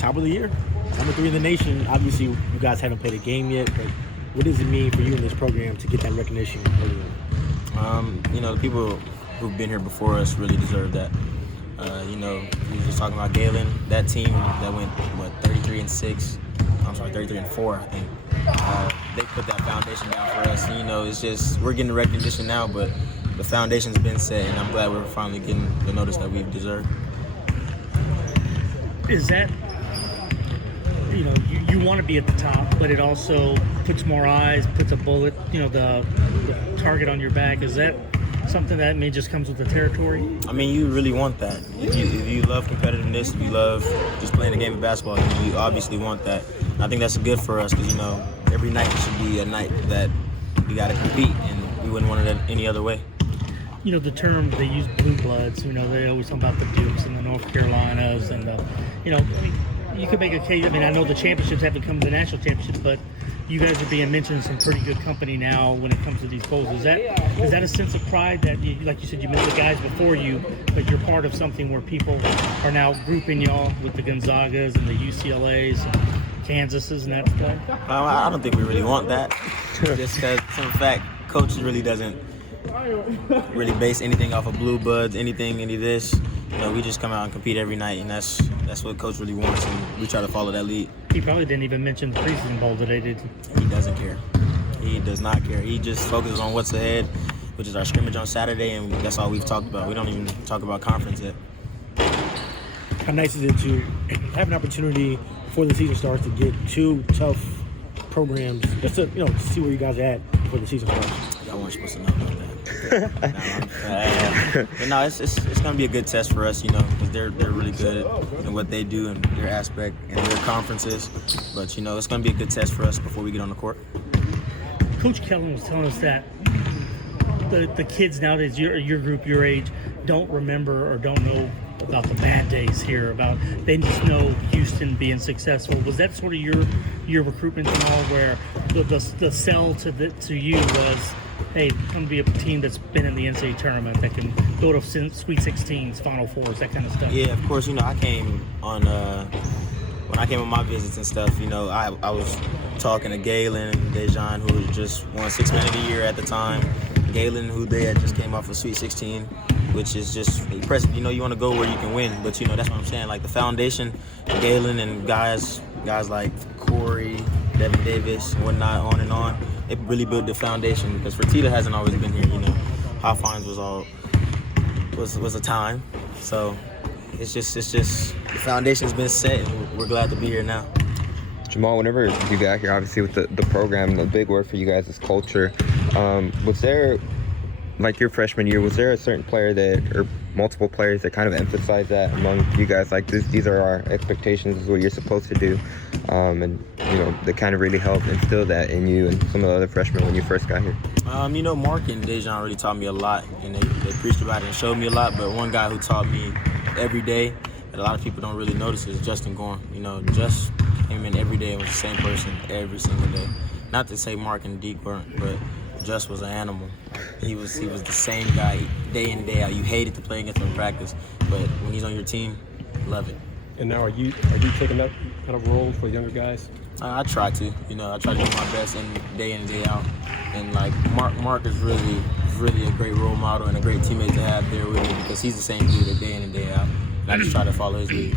top of the year, number 3 in the nation. Obviously, you guys haven't played a game yet, but what does it mean for you in this program to get that recognition early on? The people who've been here before us really deserve that. We were just talking about Galen, that team that went 33-6. I'm sorry, 33-4. I think they put that foundation down for us. It's just we're getting the recognition now, but the foundation's been set, and I'm glad we're finally getting the notice that we've deserved. Is that, you want to be at the top, but it also puts more eyes, puts a bullet, the target on your back. Is that something that may just comes with the territory? You really want that. If you love competitiveness, if you love just playing the game of basketball, you obviously want that. And I think that's good for us because, every night should be a night that we got to compete, and we wouldn't want it any other way. The term they use, blue bloods, they always talk about the Dukes and the North Carolinas and you could make a case. I know the championships haven't come to the national championships, but you guys are being mentioned in some pretty good company now when it comes to these bowls. Is that a sense of pride that, like you said, you met the guys before you, but you're part of something where people are now grouping y'all with the Gonzagas and the UCLAs, Kansases, and that stuff? I don't think we really want that. Just because, in fact, Coach really doesn't really base anything off of blue buds, any of this. We just come out and compete every night, and that's what Coach really wants, and we try to follow that lead. He probably didn't even mention the preseason bowl today, did he? He doesn't care. He does not care. He just focuses on what's ahead, which is our scrimmage on Saturday, and that's all we've talked about. We don't even talk about conference yet. How nice is it to have an opportunity before the season starts to get 2 tough programs, just to see where you guys are at before the season starts? Y'all weren't supposed to know about that. But no, it's going to be a good test for us, because they're really good in what they do and their aspect and their conferences. But, it's going to be a good test for us before we get on the court. Coach Kellen was telling us that the kids nowadays, your group, your age, don't remember or don't know about the bad days here. They just know Houston being successful. Was that sort of your recruitment and all, where the sell to you was, hey, come be a team that's been in the NCAA tournament, that can go to Sweet 16s, Final Fours, that kind of stuff? Yeah, of course. I came on when I came on my visits and stuff. I was talking to Galen and Dejan, who just won 6 Man of the Year at the time. Galen, who they had just came off of Sweet 16, which is just impressive. You want to go where you can win, but that's what I'm saying. Like the foundation, Galen and guys like Corey, Devin Davis, and whatnot, on and on. It really built the foundation because Fertitta hasn't always been here. Hofheinz was a time, so it's just the foundation's been set, and we're glad to be here now. Jamal, whenever you got here, obviously with the program, the big word for you guys is culture. Was there, like your freshman year, was there a certain player or multiple players that kind of emphasized that among you guys? Like these are our expectations, this is what you're supposed to do, and they kind of really helped instill that in you and some of the other freshmen when you first got here. Mark and Dejan really taught me a lot, and they preached about it and showed me a lot. But one guy who taught me every day that a lot of people don't really notice is Justin Gorn. Just came in every day and was the same person every single day. Not to say Mark and Deke weren't, but Just was an animal. He was the same guy day in, day out. You hated to play against him in practice, but when he's on your team, love it. And now are you taking that kind of role for younger guys? I try to. I try to do my best in and day out. And like Mark is really a great role model and a great teammate to have there with me because he's the same dude day in and day out. And I just try to follow his lead.